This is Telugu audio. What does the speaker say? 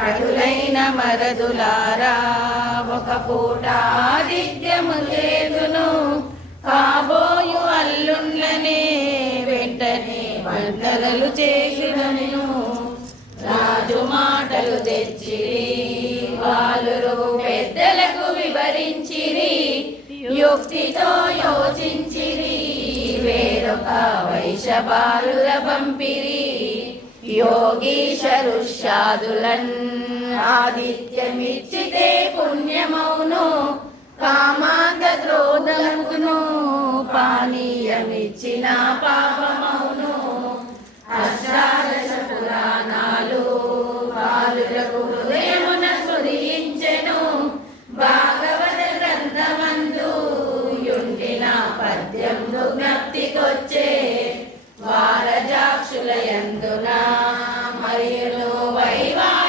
అటులైన మరదులారా ఒక పూట ఆదిత్యము చేదును కాబోయు అల్లుండ్లనే వెంటనే వంటలు చేసినను రాజు మాటలు తెచ్చిరి బాలురు పెద్దలకు వివరించిరి యుక్తితో యోచించిరి వేరొక వైశబాలుర పంపిరి యోగీశరుషాదులన్ ఆదిత్యమిచ్చితే పుణ్యమౌను కామాంత ద్రోధమును పానీయమిచ్చిన పాపమౌను అష్టాదశ